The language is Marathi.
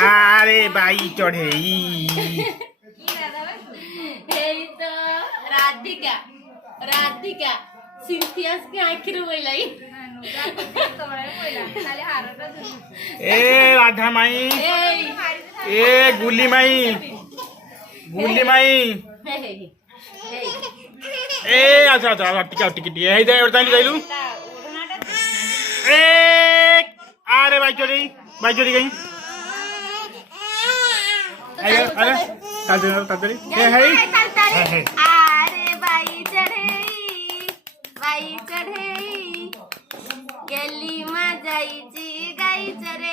अरे बाई चढ़ेई तो राधिका राधिका सिंथियास की आखिर बोलाई ए राधा माई ए गुली माई ए अच्छा अच्छा टिका टिकट हे दे एवढं जायलू ए अरे बाई चोरी गई अरे तातरी हे हे अरे बाई चढे गेली माझाईची गाई चरे